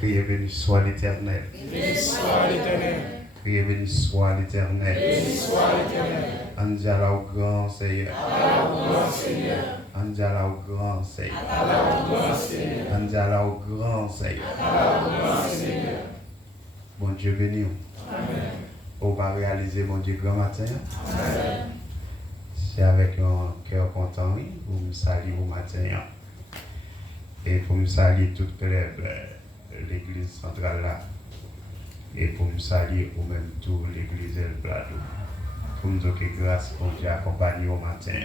Criez béni soit l'Éternel. Béni soit l'Éternel. Criez béni soit l'Éternel. Béni soit l'Éternel. Andiala au grand Seigneur. Allah au grand Seigneur. Andiala au grand Seigneur. Allah au grand Seigneur. Andiala au grand Seigneur. Allah au grand Seigneur. Bon Dieu béni. Amen. On va réaliser mon Dieu grand matin. Amen. C'est avec un cœur content oui, pour me saluer au matin. Et pour me saluer toute l'église centrale là. Et pour me saluer ou même tout l'église El Plateau. Pour me dire que grâce pour Dieu accompagné au matin.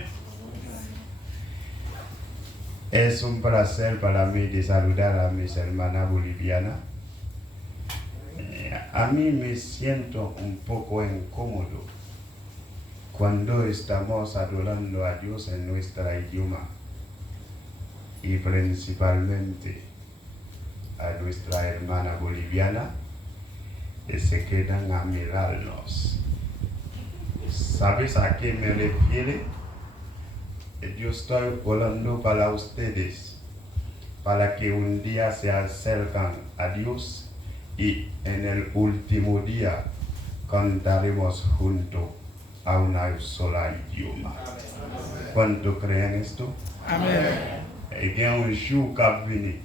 Et sommes pas la seule par la main des saluda la musulmana boliviana. A mí me siento un poco incómodo cuando estamos adorando a Dios en nuestra idioma y principalmente a nuestra hermana boliviana y se quedan a mirarnos. ¿Sabes a qué me refiero? Yo estoy orando para ustedes, para que un día se acercan a Dios y en el último día cantaremos juntos a una sola idioma. ¿Cuánto creen esto? Amen. Et bien un jour qu'a venu,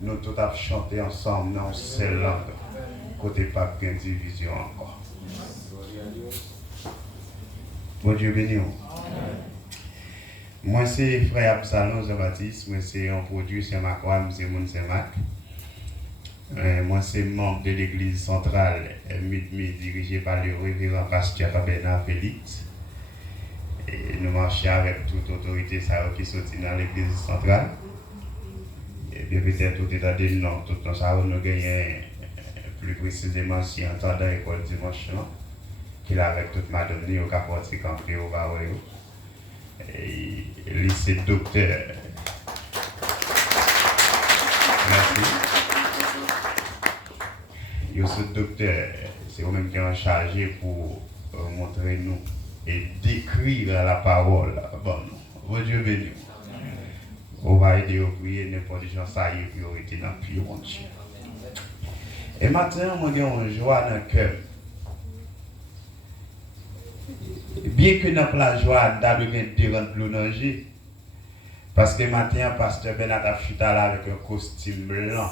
nous tous avons chanté ensemble dans cette langue, côté pas de division encore. Bon Dieu béni. Moi c'est frère Absalom Jean-Baptiste, moi c'est un produit chez Macron, c'est mon Saint-Marc. Moi c'est membre de l'église centrale, dirigée par le révérend pasteur Bernard Félix. Et nous marchons avec toute autorité qui sortit dans l'église centrale. Et bien peut-être tout état de nom, tout le temps nous gagnons plus précisément si on entend dans l'école dimanche, qu'il a avec toute madame au capote campé au Baroyo. Et lycée docteur. Merci. Et ce docteur, c'est vous-même qui est chargé pour montrer nous et décrire la parole. Bon, bon Dieu béni. On va aider à prier n'importe qui, ça y est, priorité dans le plus mon Dieu. Et maintenant, moi, j'ai une joie dans le cœur. Bien que dans la joie, d'abord, de rendre plus danger. Parce que maintenant, pasteur Bernard a chuté là avec un costume blanc.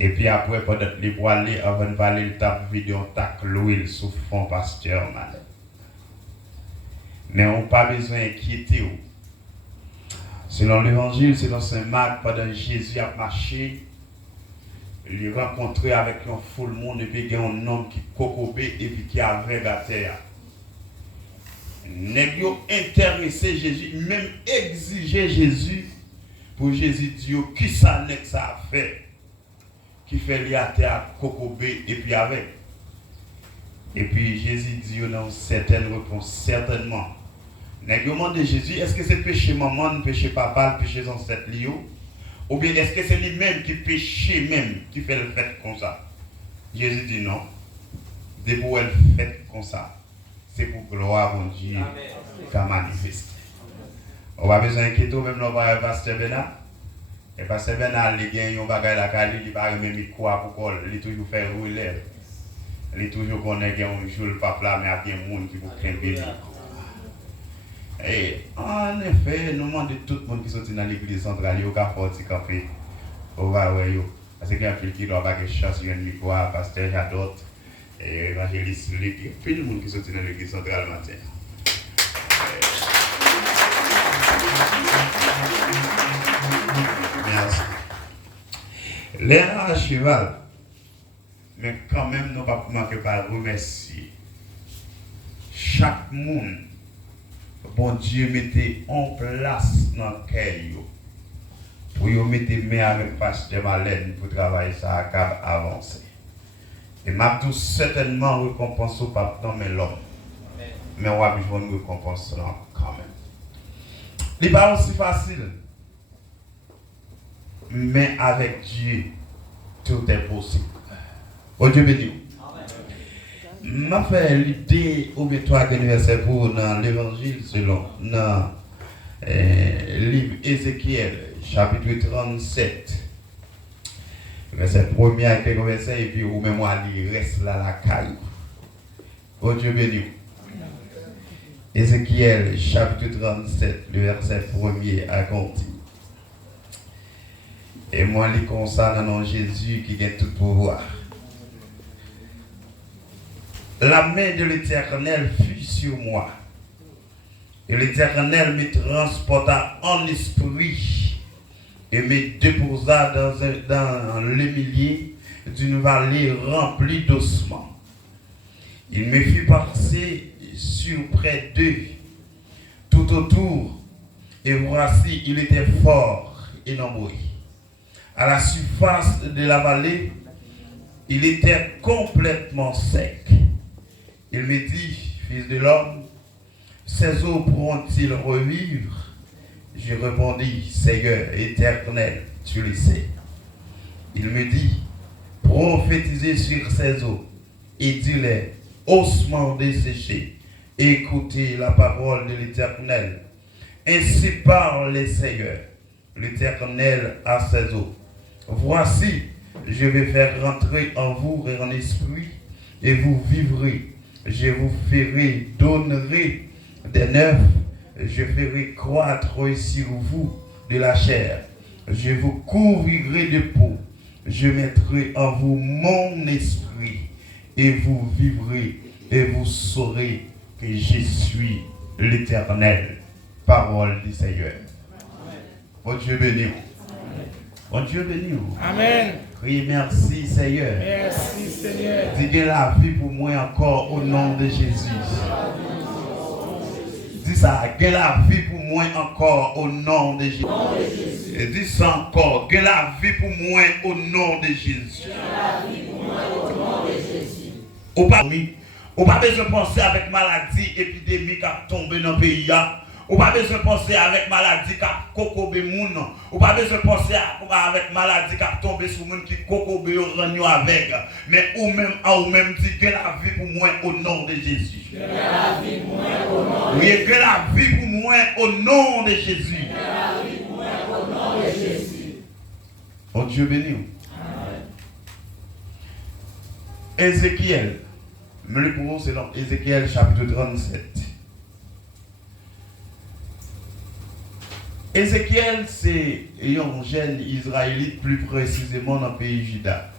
Et puis après, pendant les voilés, avant de parler, le tape vidéo, on tac l'huile sous fond pasteur malade. Mais on n'a pas besoin d'inquiéter. Selon l'évangile, c'est dans Saint-Marc, pendant que Jésus a marché, il est rencontré avec un full monde et puis il y a un homme qui cocobé et puis qui avait à terre. Nèg yo intéressé Jésus, même exiger Jésus pour Jésus dire qui ça nèg ça a fait qui fait li à terre cocobé et puis avec. Et puis Jésus dit non certaines réponses certainement. Nèg yo demande Jésus est-ce que c'est péché maman, péché papa, péché ancêtre li yo ou bien est-ce que c'est lui-même qui péché même qui fait le fait comme ça? Jésus dit non. Dès pour elle fait comme ça. C'est pour gloire mon Dieu qui a manifesté. On va besoin d'inquiéter même le pasteur Bernard. Et pasteur Bernard, il gagne un bagage la caille, il va même micro pour coller, il toujours fait rouler. Il toujours connaît qu'il y a un jour le pape là, mais il y a bien monde qui vous craint bien. Et en effet, nous demandons tout le monde qui sont dans l'église centrale, il y a un petit café. On va voir parce qu'il y a un qui doit avoir une chance, il y a un micro, pasteur j'adore. Et évangéliste, il y a plein de monde qui sont dans l'église centrale matin. Merci. L'air à cheval, mais quand même, nous ne pouvons pas manquer par remercier. Chaque monde, bon Dieu, mettez en place dans le cœur. Pour vous mettre main avec pasteur Malène pour travailler ça à cap avancer. Et m'a tout certainement récompense au pape, non mais l'homme. Mais on va besoin de récompense quand même. Il n'est pas aussi facile. Mais avec Dieu, tout est possible. Oh Dieu béni. M'a fait l'idée au métro d'anniversaire pour dans l'évangile selon dans livre Ézéchiel chapitre 37. Verset 1er à quelques versets, et puis ou même il reste là la caille. Oh Dieu béni. Ézéchiel chapitre 37, le verset 1er à continuer. Et moi, je lis comme ça dans le nom de Jésus qui a tout pouvoir. La main de l'Éternel fut sur moi. Et l'Éternel me transporta en esprit et me déposa dans le milieu d'une vallée remplie d'ossements. Il me fit passer sur près d'eux, tout autour, et voici, il était fort et nombreux. À la surface de la vallée, il était complètement sec. Il me dit, fils de l'homme, ces eaux pourront-ils revivre? Je répondis, Seigneur éternel, tu le sais. Il me dit, prophétisez sur ces eaux et dis-les, ossements desséchés, écoutez la parole de l'Éternel. Ainsi parle le Seigneur, l'Éternel à ses eaux. Voici, je vais faire rentrer en vous un esprit et vous vivrez. Je vous ferai donner des neufs, je ferai croître sur vous de la chair. Je vous couvrirai de peau. Je mettrai en vous mon esprit et vous vivrez et vous saurez que je suis l'Éternel. Parole du Seigneur. Bon Dieu béni. Bon Dieu béni. Amen. Oui, merci Seigneur. Merci Seigneur. Dis la vie pour moi encore au nom de Jésus. Dis ça, que la vie pour moi encore au nom de Jésus. Et dis ça encore, que la vie pour moi au nom de Jésus. Ou pas besoin de penser avec maladie, épidémie qui a tombé dans le pays. Ou pas besoin de penser avec maladie qui a kokobé moun. Ou pas besoin de penser avec maladie qui a tombé sur moun qui kokobé ranyo avec. Mais ou même dit que la vie pour moi au nom de Jésus. Que la vie pour moi au nom de Jésus. Oui, que la vie pour moi au nom de Jésus. Que la vie pour moi au nom de Jésus. Oh Dieu béni. Ézéchiel. Mais le pour c'est dans Ézéchiel chapitre 37. Ézéchiel, c'est un jeune israélite, plus précisément dans le pays Juda.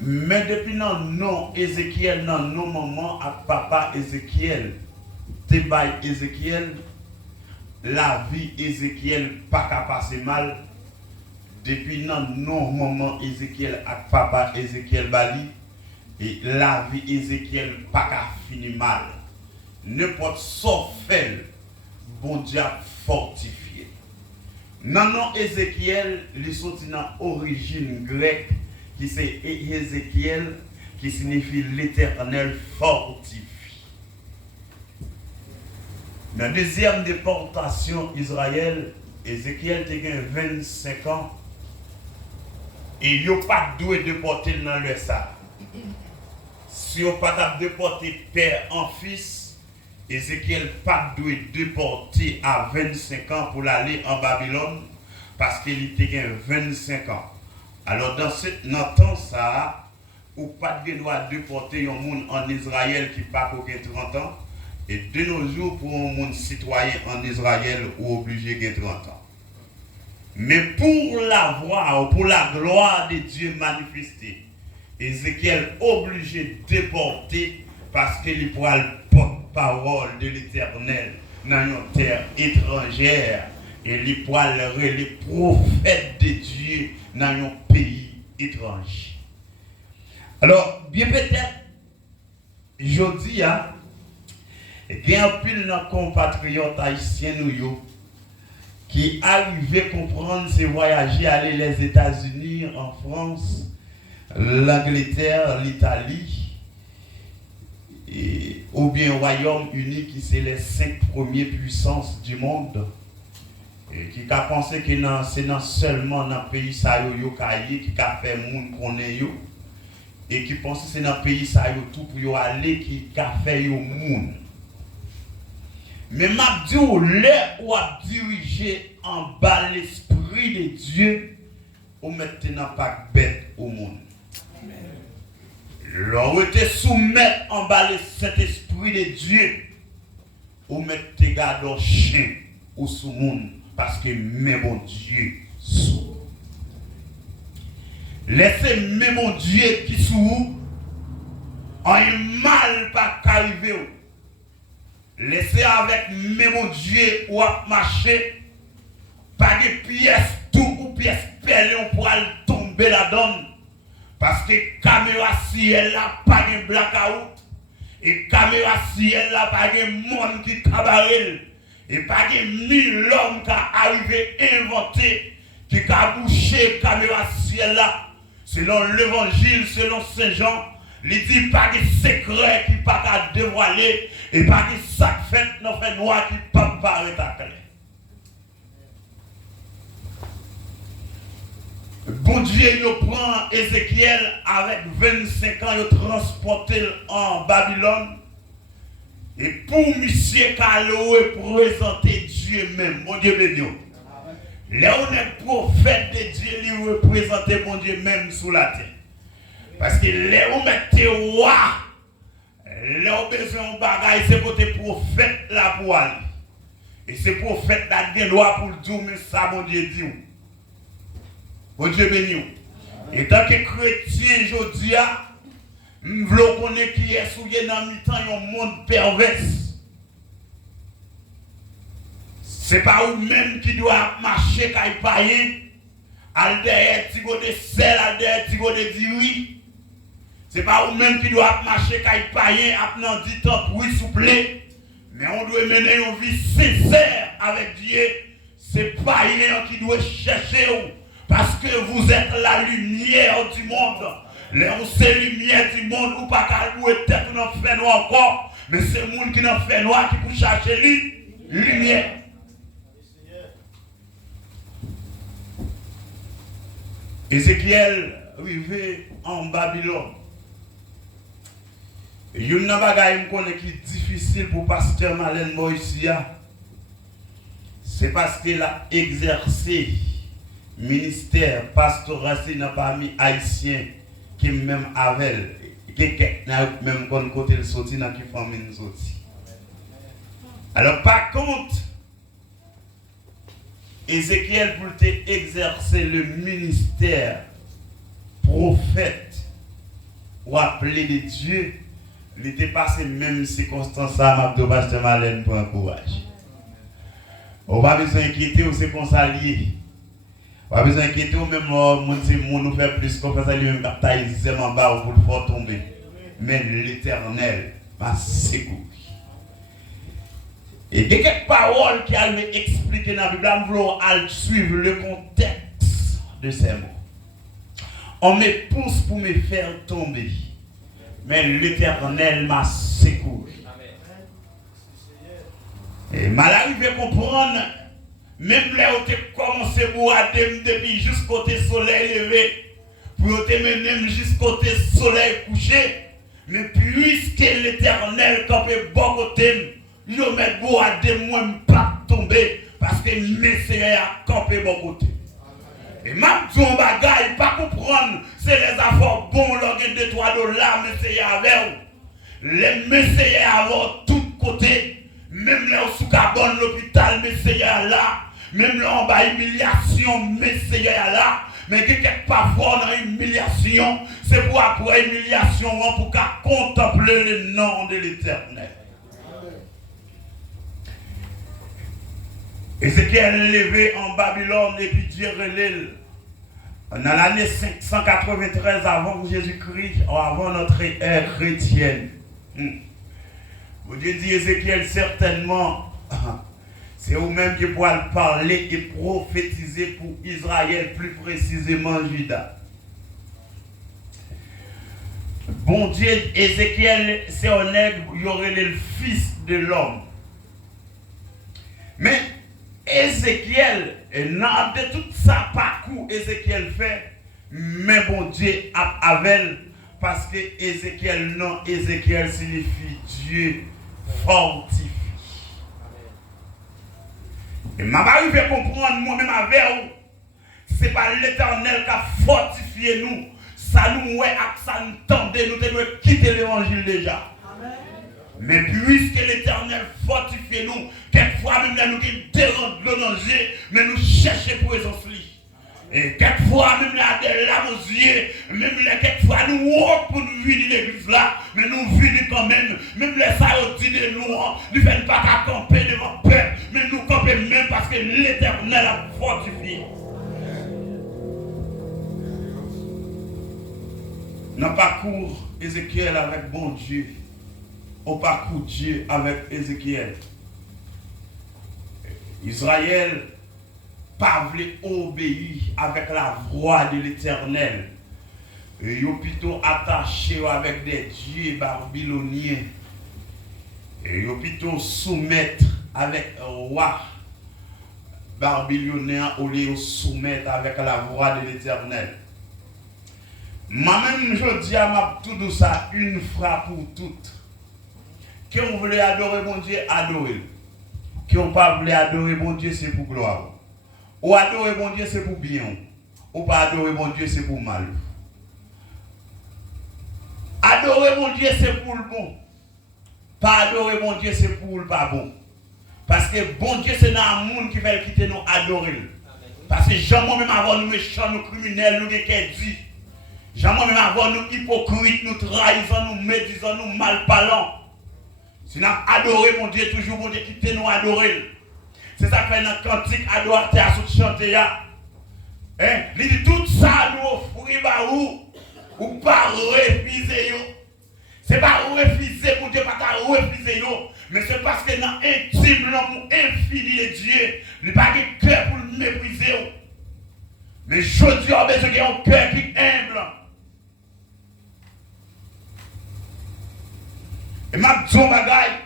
Mais depuis non Ézéchiel, non maman à papa Ézéchiel, débaille Ézéchiel, la vie Ézéchiel pas qu'à passer mal. Depuis non maman Ézéchiel à papa Ézéchiel Bali, et la vie Ézéchiel pas qu'à finir mal. N'importe sauf fait. Bon Dieu fortifié. Non, Ézéchiel, il sorti dans l'origine grecque, qui c'est Ézéchiel, qui signifie l'Éternel fortifie. Dans la deuxième déportation Israël, Ézéchiel a 25 ans, et il n'a pas doué déporter dans le ça. Si il n'a pas déporté père en fils, Ézéchiel pas dû déporter à 25 ans pour aller en Babylone parce qu'il était 25 ans. Alors dans ce temps ça, ou pas de droit déporter un monde en Israël qui pas 30 ans et de nos jours pour un monde citoyen en Israël ou obligé de 30 ans. Mais pour la voix, pour la gloire de Dieu manifestée, Ézéchiel obligé de déporter parce qu'il pourra le porte-parole de l'Éternel dans une terre étrangère et il pourra les prophètes de Dieu dans un pays étranger. Alors, bien peut-être, je dis, il y a un pile de nos compatriotes haïtiens qui arrivaient à comprendre ces voyager, aller les États-Unis, en France, l'Angleterre, l'Italie, ou bien au Royaume-Uni, qui c'est les 5 premières puissances du monde, et qui a pensé que c'est seulement dans le pays qui a fait le monde qu'on est, et qui pense que c'est dans le pays tout pour aller qui a fait le monde. Mais m'a dit, là où a dirigé en bas l'esprit de Dieu, ou maintenant pas bête au monde. L'on était soumettre en bas le Saint-Esprit de Dieu, ou mettre tes gardes au chien ou sous monde, parce que même mon Dieu sous. Laissez même mon Dieu qui sous, en un mal pas qu'arriver. Laissez avec même mon Dieu ou à marcher, pas de pièces tout ou pièces pelle, on pourra tomber là-dedans. Parce que caméra ciel là pas de blackout. Et caméra ciel là pas de monde qui cabarel. Et pas de 1000 hommes qui arrivé inventé qui a bouché caméra ciel là. Selon l'évangile, selon Saint Jean, il dit pas de secret qui pas qu'à dévoiler et pas de sac fait non fait noir qui pas paraître à clair. Bon Dieu, il prend Ézéchiel avec 25 ans, il transporte en Babylone. Et pour monsieur Carlo représenter Dieu même, mon Dieu béni. Là on est prophète de Dieu, il représente mon Dieu même sous la terre. Parce que là on met roi, là on besoin de bagaille, c'est côté prophète là pour aller. Et c'est prophète là qui a droit pour dire, mais ça mon Dieu dit. Mon Dieu béni. Et tant que chrétien, je dis, nous voulons connaître qui est souillé dans le temps, un monde pervers. Ce n'est pas vous-même qui doit marcher quand il paye, al derrière tigo de sel, al derrière tigo de diri. Ce n'est pas vous-même qui doit marcher quand il paye, appelant dit temps pour souple. Mais on doit mener une vie sincère avec Dieu. C'est pas qui doit chercher où. Parce que vous êtes la lumière du monde. C'est la lumière du monde, ou pas qu'à vous être dans le fait noir encore. Mais c'est le monde qui dans le fait noir qui peut chercher la lumière. Ézéchiel arrivé en Babylone. Il y a une bagaille qui est difficile pour pasteur Marlène Moïsia. C'est parce qu'il a exercé ministère pastoral dans parmi haïtiens qui même avec qui même quand côté le sorti dans qui famille sorti. Alors par contre Ézéchiel pour exercer le ministère prophète ou appelé de Dieu, il était passé même circonstance à Mabdo Pasteur Marlène pour un courage. On va besoin inquiéter ou c'est qu'on s'allie. On va besoin d'inquiéter ou même nous faire plus confiance à lui-même baptiser en bas pour le faire tomber. Mais l'Éternel m'a secouru. Et il y a quelques paroles qui ont expliqué dans la Bible, nous voulons suivre le contexte de ces mots. On me pousse pour me faire tomber. Mais l'Éternel m'a secouru. Et mal arrivé à comprendre. Même là où tu commencé à boire depuis jusqu'au soleil levé, pour te mener jusqu'au soleil couché, mais puisque l'Éternel campé bon côté, je mets boire de moi pas tomber parce que Messie a campé bon côté. Et ma dit on bagaille pas comprendre, c'est les affaires bons l'organe de $3 Messie avec vous. Les Messie avant tout côté, même là où sous carbone l'hôpital Messie là. Même là, on va humiliation, mais c'est là. Mais quelque part dans l'humiliation, c'est pour après humiliation, pour contempler le nom de l'Éternel. Ézéchiel est levé en Babylone et puis Dieu relève. Dans l'année 593 avant Jésus-Christ, avant notre ère chrétienne. Vous dites Ézéchiel certainement. C'est vous-même qui pourrez parler et prophétiser pour Israël, plus précisément Juda. Bon Dieu, Ézéchiel, c'est honnête, il y aurait le fils de l'homme. Mais Ézéchiel, de tout ça parcours Ézéchiel fait, mais bon Dieu avec, parce que Ézéchiel, non, Ézéchiel signifie Dieu fortifié. Et m'a arrivé à comprendre moi-même avec vous. Ce n'est pas l'Éternel qui a fortifié nous. Ça nous ouais, ça nous tendait, nous devons quitter l'évangile déjà. Amen. Mais puisque l'Éternel fortifie nous, quelquefois même là nous qui dérangent le danger, mais nous cherchons présence lui. Et quelquefois même là des larmes aux yeux, même là quelquefois nous pour nous venir l'église là, mais nous venons quand même les ça dit de nous, nous ne faisons pas qu'à camper devant le peuple, mais nous camper même parce que l'Éternel a fortifié. Dans le parcours Ézéchiel avec bon Dieu, au parcours Dieu avec Ézéchiel, Israël pas voulu obéir avec la voix de l'Éternel. Ils ont plutôt attaché avec des dieux babyloniens. Ils ont plutôt soumettre avec un roi babylonien au lieu de soumettre avec la voix de l'Éternel. Moi-même, je dis à ma tout ça une fois pour toutes. Qui on voulait adorer mon Dieu, adorer. Qui on pas voulait adorer mon Dieu, c'est pour gloire. Ou adorer mon Dieu, c'est pour bien. Ou pas adorer mon Dieu, c'est pour mal. Adorer mon Dieu, c'est pour le bon. Pas adorer mon Dieu, c'est pour le pas bon. Parce que bon Dieu, c'est dans le monde qui va quitter nous adorer. Parce que jamais même avant nous méchants, nous criminels, nous dit. Jamais même avant nous hypocrites, nous trahisons, nous médisons, nous malparlons. Si nous adorons mon Dieu, toujours mon Dieu quitter nous adorer. C'est ça que fait notre cantique adorateur à sous chanter. Il dit tout ça nous offrir ou pas refuser. C'est pas refuser pour Dieu, pas refuser. Mais c'est parce que dans l'intime, l'amour infini de Dieu, il n'y a pas de cœur pour le mépriser. Mais je dis, on a besoin d'un cœur qui est humble. Et ma dit bagaille,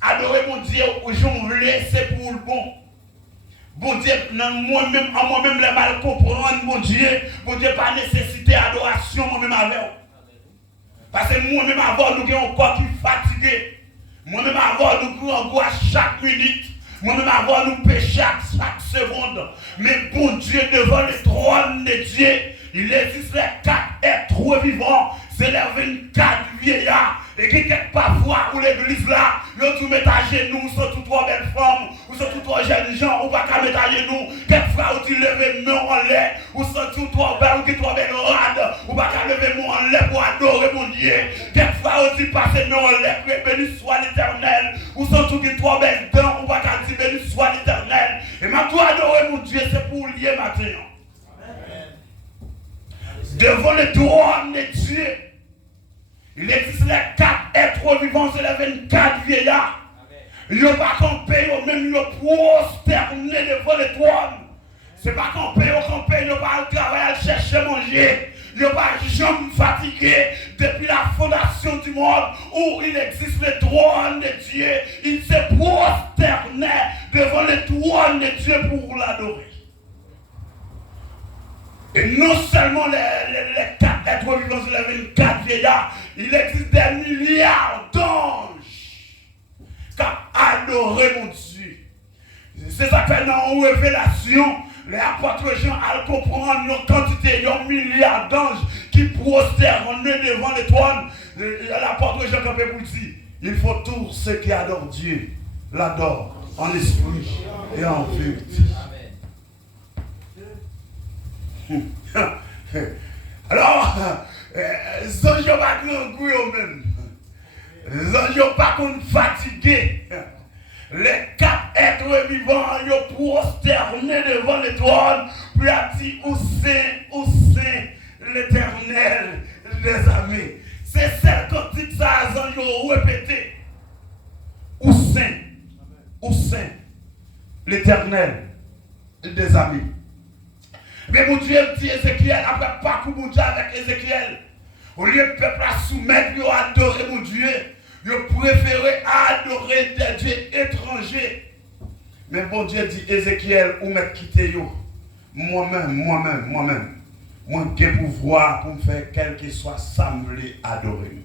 adorer mon Dieu, aujourd'hui, c'est pour le bon. Bon Dieu, moi-même, en moi-même, le mal comprendre, mon Dieu, pas nécessité adoration, moi-même avec. Parce que moi-même, avant, nous avons un corps qui est fatigué. Moi-même, avant, nous avons angoisse chaque minute. Moi-même, avant, nous péchons chaque seconde. Mais bon Dieu, devant le trône de Dieu, il existe les 4 êtres vivants. C'est les 24 vieillards. Et qui quelque parfois où l'église là, ils tout mettent à genoux, sont toutes trois belles femmes, ou sont toutes trois jeunes gens, ou pas qu'à mettre à genoux. Quelquefois où tu lèves main en l'air, ou sont toutes trois belles, ou qui trois belles rades, ou pas qu'à lever main en l'air pour adorer mon Dieu. Quelquefois où tu passes main en l'air, béni soit l'Éternel, ou sont toutes trois belles dents, ou pas qu'à dire béni soit l'Éternel. Et maintenant adorer mon Dieu, c'est pour lier matin. Devant le trône de Dieu, il existe les 4 êtres vivants, c'est les 24 vieillards. Ils n'ont pas campé, ils ont prosterné devant le trône. Ce n'est pas campé, ils n'ont pas travaillé à chercher manger. Ils n'ont pas jamais fatigué depuis la fondation du monde où il existe le trône de Dieu. Ils se prosternaient devant le trône de Dieu pour l'adorer. Et non seulement les 4 êtres vivants, c'est les 24 vieillards, il existe des milliards d'anges qui adorent mon Dieu. C'est ça que dans une révélation, les apôtres Jean à comprendre une quantité, un milliard d'anges qui prosternent devant le trône. L'apôtre Jean quand vous dit, il faut tous ceux qui adorent Dieu l'adorent en esprit et en vérité. Alors, les anges ne sont pas grand goût eux-mêmes. Les anges ne sont pas fatigués. Les 4 êtres vivants, ils prosterné devant le trône, puis a dit, où c'est l'Éternel des armées. C'est celle cantique ça, les anges ont répété. Où c'est l'Éternel des armées. Mais mon Dieu dit Ézéchiel, après pas coup mon Dieu avec Ézéchiel, au lieu de peuple à soumettre, ils ont adoré mon Dieu, ils ont préféré adorer des dieux étrangers. Mais bon Dieu dit Ézéchiel, où m'être quitté yo. Moi-même, j'ai pouvoir pour me faire quel que soit semblé adorer.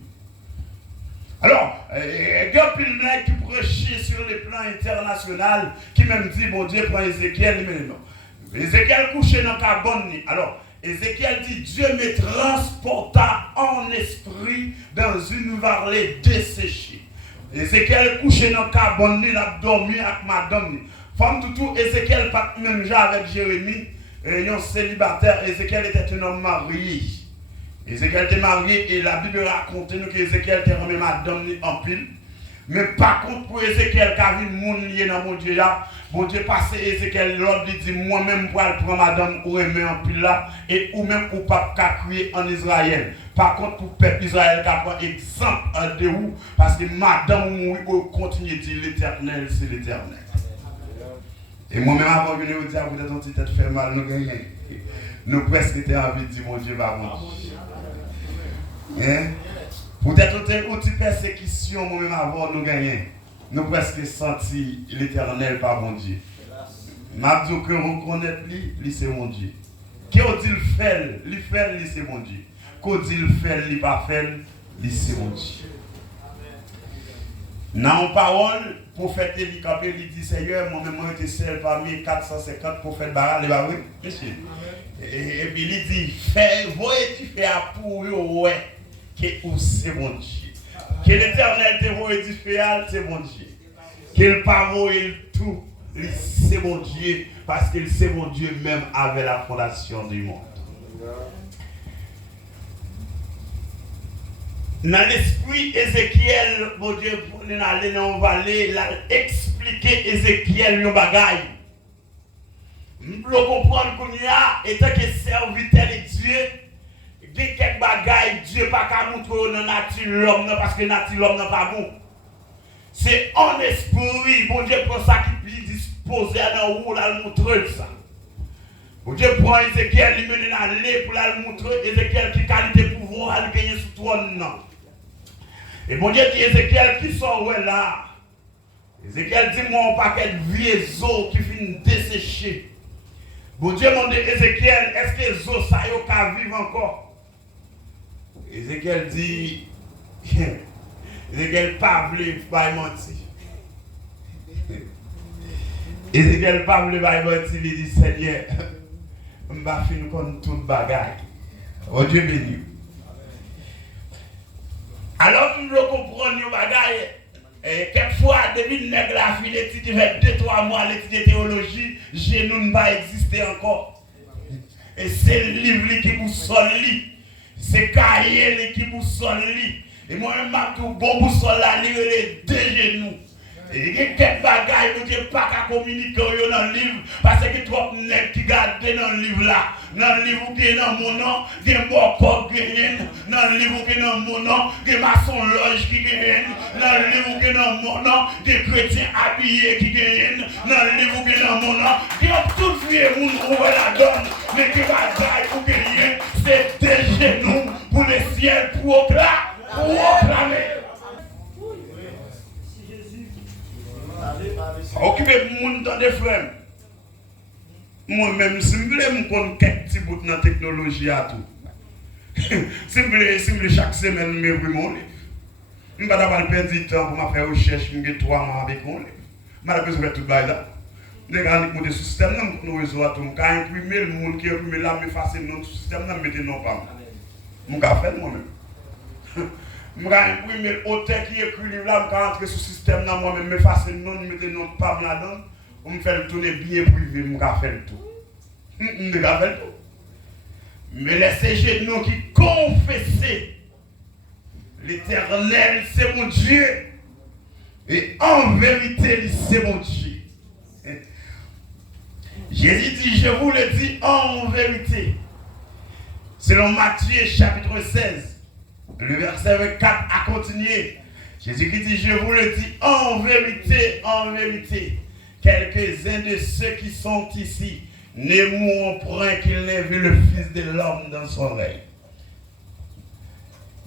Alors, il y a plein qui prêchent sur le plan international, qui même dit, bon Dieu, prend Ézéchiel, mais non. Ézéchiel couché dans carbone. Alors, Ézéchiel dit, Dieu me transporta en esprit dans une vallée desséchée. Ézéchiel couché dans carbone, il a dormi avec madame. Femme tout, Ézéchiel pas même genre avec Jérémie, un célibataire. Ézéchiel était un homme marié. Ézéchiel était marié et la Bible raconte nous que Ézéchiel était remis madame en pile. Mais par contre, pour Ézéchiel qui a vu le monde lié dans mon Dieu là, bon Dieu passé Ézéchiel, l'autre dit moi-même pour aller prendre madame ou aimer en pile là, et ou même pour pas crier en Israël. Par contre, pour le peuple Israël qui prend exemple de où, parce que madame ou continue de dire l'éternel, c'est l'éternel. Et moi-même avant de venir vous dire, vous êtes en tête fait mal, nous gagnons. Nous presque étions envie de dire mon Dieu va bon. Hein? Peut-être outil persécution, moi-même avant nous gagner. Nous presque senti l'éternel par mon Dieu. M'a dit que reconnaître lui c'est mon Dieu. Qui dit le fait, lui c'est mon Dieu. Qu'on dit le fait, lui pas fait, lui c'est mon Dieu. Dans mon parole, prophète Élie campé, il dit Seigneur, moi-même j'étais seul parmi 450 prophètes baral, et bah oui, monsieur. Et puis il dit, voyez tu fais pour ouais. Que c'est mon Dieu. Que l'éternel te voit édifier, c'est mon Dieu. Qu'il pas voit tout, c'est mon Dieu. Parce qu'il c'est mon Dieu même avec la fondation du monde. Dans l'esprit Ézéchiel, mon Dieu, pour aller dans la vallée, il a expliqué Ézéchiel un bagaille. Nous comprendre qu'on y a, étant que serviteur de Dieu, il y a quelques bagailles, Dieu n'a pas montrer dans la nature l'homme, parce que la nature l'homme n'est pas bon. C'est en esprit, bon Dieu prend ça qui est disposé à nous, là, le montrer ça. Bon Dieu prend Ézéchiel, il mène dans l'allée pour le montrer, Ézéchiel qui qualité pouvoir à gagner sur trône. Et bon Dieu dit Ézéchiel qui sort là. Ézéchiel dit moi un paquet de vieux eaux qui finissent dessécher. Bon Dieu demande Ézéchiel, est-ce que les eaux ça y vivre encore? Ézéchiel dit, Ézéchiel pas voulu pas mentir. Ézéchiel pas voulu pas mentir, il dit Seigneur, je vais finir comme toute bagaille. Oh Dieu béni. Alors, nous comprenons les bagailles. Quelquefois, depuis le nègre la fille, l'étude fait 2-3 mois, l'étude de théologie, genou ne va exister encore. Et c'est le livre qui vous solide. C'est cahier qui vous solide. Et moi-même, je suis bon pour ça, lire les deux genoux. Et il y a quelques bagailles que je ne peux pas communiquer dans le livre parce que trop de nègres qui gardent dans le livre là. Dans le livre qui est dans mon nom, il y a Mokok qui gagne. Dans le livre qui est dans mon nom, il y a Maçon Loge qui gagne. Dans le livre qui est dans mon nom, il y a Chrétiens habillés qui gagnent. Dans le livre qui est dans mon nom, il y a tout vieux monde qui la donne. Mais qui va gagner pour gagner, c'est des genoux pour le ciel pour proclamer. Occupez le monde dans des frères. Moi-même, si je veux connaître quelques petits bouts de la technologie à tout. Si je veux chaque semaine, je vais mon livre. Je ne vais pas perdre du temps pour faire recherche, je vais 3 mois avec mon livre. Je vais besoin de tout ça. Je vais regarder le système, je vais réseau à tout. Je vais imprimer le monde qui est imprimé là, je vais effacer le système, je vais mettre non pas. Je vais faire moi-même. Je vais imprimer l'auteur qui écrit le livre là, je vais entrer sur le système là, moi-même, je vais effacer le nom, je vais mettre non pas là-dedans. Je vais faire le tourner bien privé, je vais faire le tout. Je vais faire le tout. Mais laissez genoux qui confessent l'Éternel, c'est mon Dieu. Et en vérité, c'est mon Dieu. Jésus dit, je vous le dis en vérité. Selon Matthieu chapitre 16, le verset 4 a continué. Jésus qui dit, je vous le dis en vérité, quelques-uns de ceux qui sont ici ne mourront point qu'ils n'aient vu le Fils de l'homme dans son règne.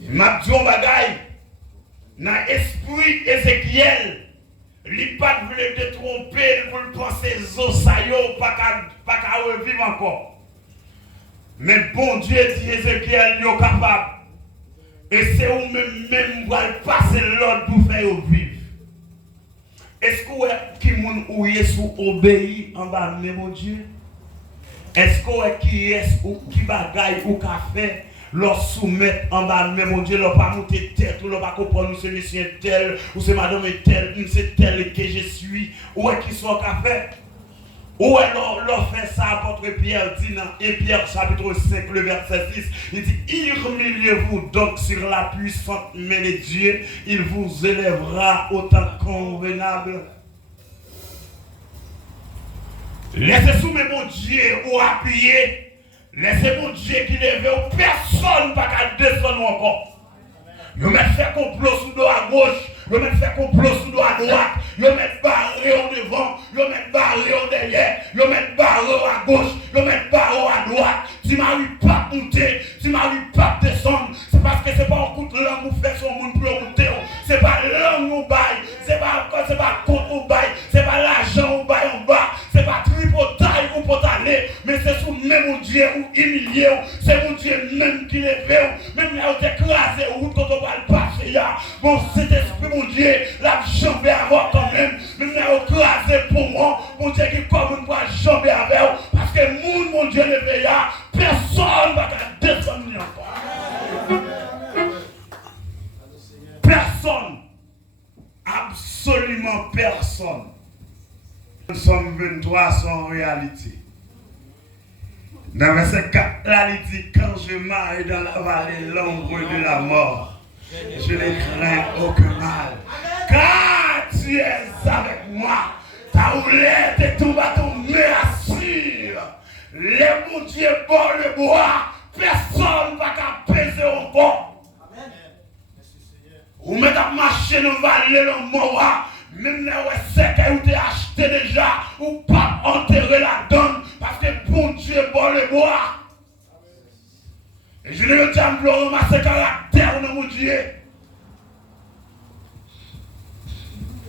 Il m'a dit un bagaille, dans l'esprit Ézéchiel, il n'a pas voulu te tromper pour le penser Zosayo, pas qu'à revivre encore. Mais bon Dieu dit Ézéchiel, il est capable. Et c'est vous-même qui allez passer l'ordre pour faire vivre. Est-ce que qui moun ouye sous obéi en bas de mon Dieu? Est-ce qu'on qui est ou qui bagaille ou café leur soumettre en bas, mais mon Dieu, leur pas monter tête, ou leur pas comprendre, c'est monsieur tel, ou c'est madame tel, c'est tel que je suis, ou est qui sont café? Ou est leur fait ça, apôtre Pierre dit dans 1 Pierre chapitre 5, le verset 6, il dit, humiliez-vous donc sur la puissante main de Dieu, il vous élèvera autant convenable. Laissez soumettre mon Dieu ou appuyer. Laissez mon Dieu qui lève, personne ne va descendre encore. Vous mettez fait complot sous dos à gauche, vous mettez fait complot sous dos à droite, vous mettez barré au devant, vous mettez barré au derrière, vous mettez barré à gauche, vous mettez barré à droite. Si m'arrive pas monter, si m'arrive pas descendre, c'est parce que c'est pas un coup de langue vous faites son monde pour monter. C'est pas langue ou bail, c'est pas compte ou bail, c'est pas l'argent ou bail en bas, c'est pas tripotaille ou potaler, mais c'est sous même mon Dieu ou humilié, c'est mon Dieu même qui lève, même là où écrasé ou quand on va le passer là. Bon, cet esprit, mon Dieu, la jambe avoir quand même, même là où écrasé pour moi, mon Dieu qui comme une jambe avec, parce que mon Dieu levé là, personne ne va descendre encore. Personne. Absolument personne. Nous sommes 23 sans réalité. Dans verset 4, là, il dit, quand je marche dans la vallée l'ombre de la mort, je ne crains aucun mal. Car tu es avec moi, ta houlette et ton bâton m'assure. Les mon Dieu bord le bois, personne ne va apaiser au bord. Ou même à marcher dans la vallée dans le mois, même là où c'est que vous avez acheté déjà, ou pas enterrer la donne, parce que bon Dieu bon le bois. Et je ne veux pas me ramasser caractère dans mon Dieu.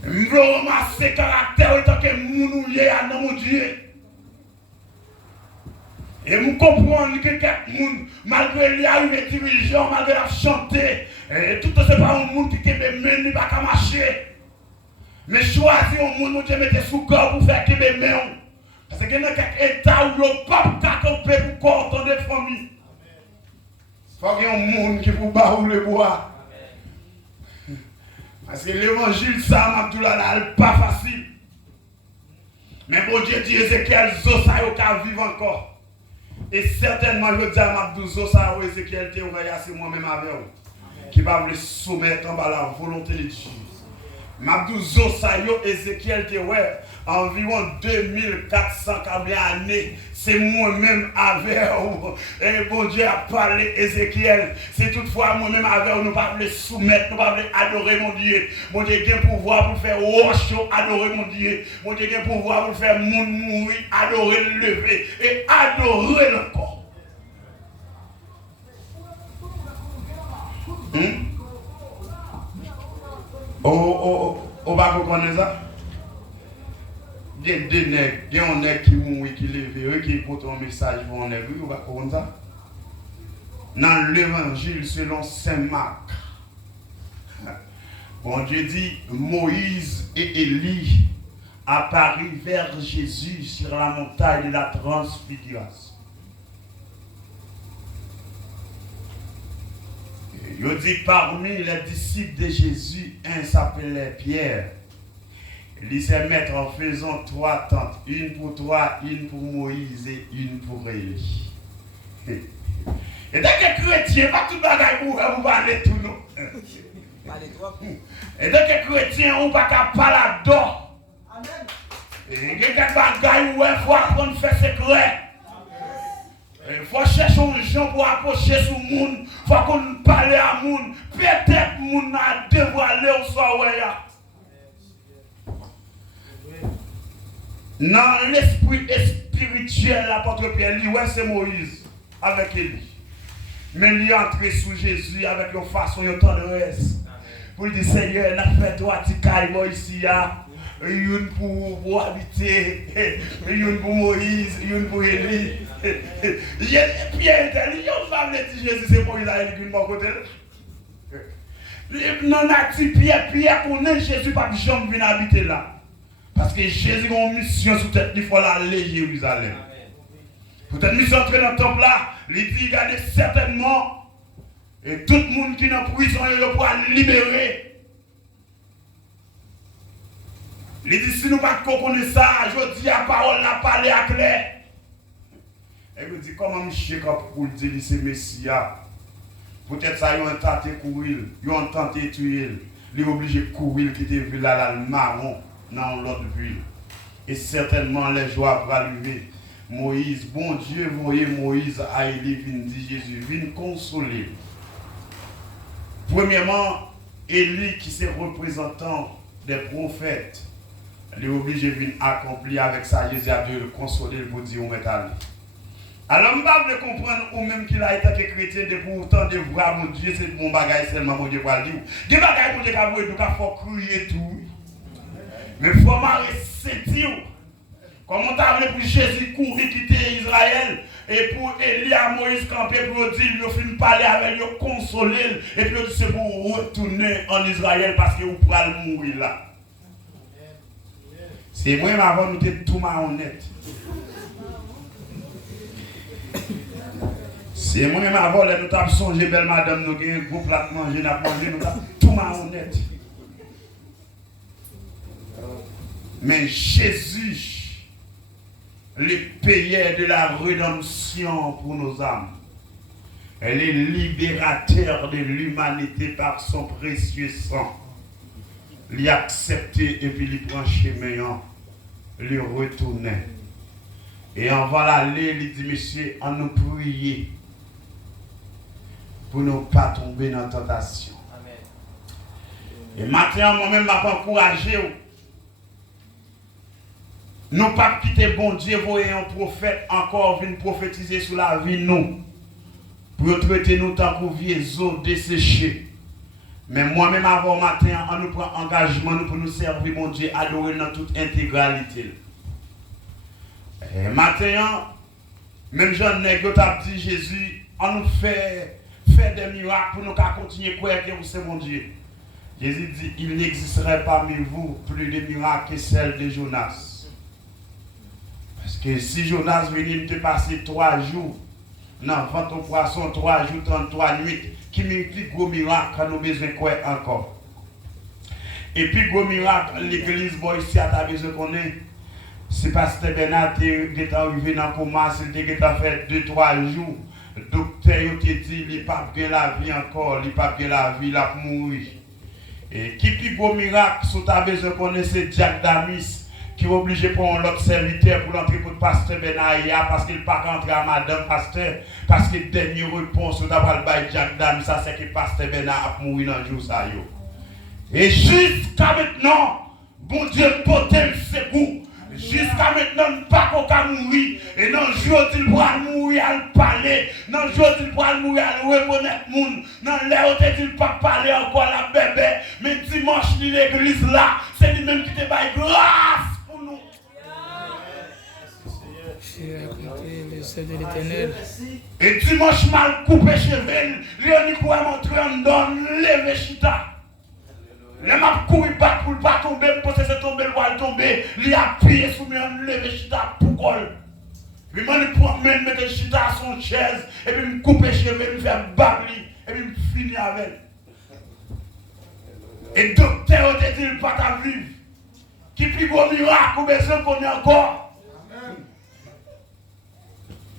Je veux ramasser caractère en tant que mounouillé dans mon Dieu. Et vous comprenez que quelqu'un, malgré les arrivées dirigeants, malgré la chanter, et tout ce n'est pas un monde qui est mené, pas qu'à marcher. Mais choisir un monde qui mettre sous corps pour faire qu'il est mené. Parce qu'il y a quelques états où le pape a campé pour corps des familles. Il faut qu'il y ait un monde qui vous barre le bois. Parce que l'évangile, ça, n'est pas facile. Mais bon Dieu dit Ézéchiel, Zosa, il vivre encore. Et certainement, je dis à Mabdou Zosa, Ézéchiel, c'est moi-même avec vous. Qui va me soumettre en bas la volonté de Dieu. Mabdou Zosa, Ézéchiel, environ 2400 années. C'est moi-même avec vous. Et bon Dieu a parlé Ézéchiel. C'est toutefois moi-même avec vous. Nous ne pouvons pas le soumettre, nous ne pouvons pas adorer mon Dieu. Mon Dieu a un pouvoir pour faire roche, adorer mon Dieu. Mon Dieu a un pouvoir pour faire monde mourir, adorer le lever et adorer le corps. On va comprendre ça? Il y a des nègres, il y a un nègre qui mourit, qui lève, qui écoute un message pour un nègre. On va comprendre ça? Dans l'évangile selon Saint Marc, bon Dieu dit Moïse et Élie apparurent vers Jésus sur la montagne de la transfiguration. Il dit parmi les disciples de Jésus, un s'appelait Pierre. Il disait maître en faisant 3 tentes, une pour toi, une pour Moïse et une pour Élie. Et tant que chrétien, pas tout le monde pour parler tout nous. Et tant que chrétien, on ne peut pas parler d'or. Et quelques bagailles où il faut apprendre à faire secret. Il faut chercher un gens pour approcher sur le monde. Il faut qu'on parle à le monde. Peut-être que le monde a dévoilé au soir. Dans l'esprit spirituel, l'apôtre Pierre dit, ouais, c'est Moïse avec Élie. Mais il est entré sous Jésus avec une façon de tendresse. Pour lui dire, Seigneur, n'a fait toi, tu cailles ici. Une pour habiter, une pour Moïse, une pour Élie. Pierre était dit, une femme dit Jésus, c'est Moïse à Élie qui est de mon côté. Non, Pierre connaît Jésus, pas jamais venir habiter là. Parce que Jésus a une mission sous tête, il faut aller à Jérusalem. Peut-être nous sommes entrés dans le temple là, il dit, regardez certainement, et tout le monde qui est en prison, il pourra libérer. Il dit, si nous ne connaissons pas ça, je dis la parole, la parler à clair. Et il dit, comment je sais pour le dire, c'est Messia. Peut-être ça, ils ont tenté de courir, ils ont tenté de tuer. Ils sont obligés de courir, quitter la ville là, le marron, dans l'autre ville. Et certainement, les joies vont arriver. Moïse, bon Dieu, voyez Moïse à Élie, dit Jésus, viens consoler. Premièrement, Élie, qui est représentant des prophètes, il est obligé de venir accomplir avec ça, Jésus a dû le consoler pour dire où est allé. Alors, je vais comprendre ou même qu'il a été chrétien de pourtant de voir mon Dieu, c'est mon bagage seulement, mon Dieu va le dire. Des bagages, mon Dieu, qui a voulu, il faut crier tout. Mais il faut m'arrêter. Comment tu as pour Jésus courir quitter Israël et pour Élie à Moïse camper pour dire, il fin parler avec lui, consoler, et puis c'est pour retourner en Israël parce que vous pourrez mourir là. C'est moi, avant, nous étions tout malhonnêtes. C'est moi-même avant, nous avons songé, belle madame, nous avons un gros plat manger, nous avons mangé, nous avons tout malhonnête. Mais Jésus, le payeur de la rédemption pour nos âmes, elle est libérateur de l'humanité par son précieux sang. Il a accepté et puis il prend chemin, il retourne. Et on va l'aller, il dit, monsieur, on nous prier pour ne pas tomber dans la tentation. Amen. Et maintenant, moi-même, je vais encourager. Nous ne pas quitter bon Dieu, voyez un prophète encore venir prophétiser sur la vie, nous. Pour traiter nous tant que vieux os desséchés. Mais moi-même, avant matin, on nous prend engagement pour nous servir, mon Dieu, adorer dans toute intégralité. Et maintenant, même Jean Nègre a dit Jésus, on nous fait des miracles pour nous continuer à croire que c'est mon Dieu. Jésus dit, il n'existerait parmi vous plus de miracles que celle de Jonas. Parce que si Jonas venait de passer 3 jours, dans vente au poisson, 3 jours, 33 nuits, qui me dit gros miracle, nous avons besoin de croire encore. Et puis, gros miracle, l'église, ici, a besoin de connaître. Si Pasteur Bernard est arrivé dans le coma, s'il a fait 2-3 jours, le docteur a dit qu'il n'a pas bien la vie encore, il n'a pas bien la vie, il a mouru. Et qui plus gros miracle, si tu as besoin de connaître, c'est Jack Damis, qui est obligé de prendre l'autre serviteur pour l'entrer pour le Pasteur Bernard, parce qu'il n'a pas rentré à Madame Pasteur, parce que la dernière réponse, d'avoir le Jack Damis, ça c'est que le Pasteur Bernard a mouru dans le jour. Et jusqu'à maintenant, bon Dieu, potel c'est vous. Jusqu'à maintenant, nous ne pouvons pas mourir. Et dans le jour où il pourra mourir, à le parler. Dans le jour où il pourra mourir, à le reconnaître le monde. Dans l'heure où il ne peut pas parler encore à la bébé. Mais dimanche, l'église là, c'est lui-même qui te baille grâce pour nous. C'est de l'Éternel. Et dimanche, mal coupé cheveux, Léonie pourra montrer en donne, lever chita. Les m'a couru pas pour ne pas tomber, pour que c'est tombé, le voile tomber, il a appuyé sur moi, lever chita pour col. Puis moi, je prends même mettre chita à son chaise, et puis me couper les cheveux, me faire babli, et puis me finir avec. Et le docteur a dit, il pas ta vivre. Qui plus gros miracle, ou besoin qu'on ait encore.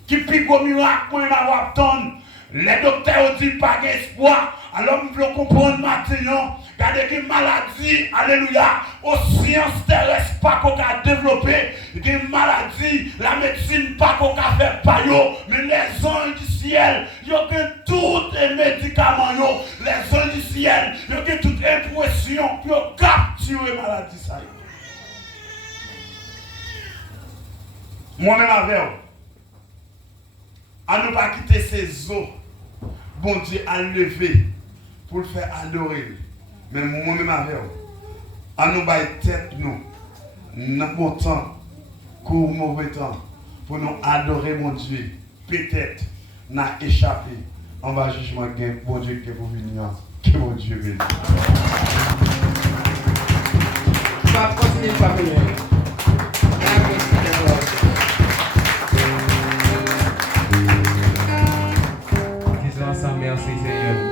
Qui plus gros miracle, qu'on ait avoir tonne. Les docteurs ont dit, pas d'espoir. Alors, nous voulons comprendre maintenant. Regardez que maladie, alléluia, aux sciences terrestres pas qu'on a développé, des maladies, la médecine pas qu'on a fait pas yo, mais les anges du ciel, ils ont tous les médicaments, les anges du ciel, ils ont toute impression pour capturer la maladie. Ça. Moi-même avec vous, à ne pas quitter ces eaux, bon Dieu a levé pour le faire adorer. Mais moi-même avec vous, à nous bailler tête nous, dans bon temps, court mauvais temps, pour nous adorer mon Dieu. Peut-être, nous avons échappé. On va jugement gain, bon Dieu que vous venez. Que mon Dieu bénisse. Va continuer par merci Seigneur.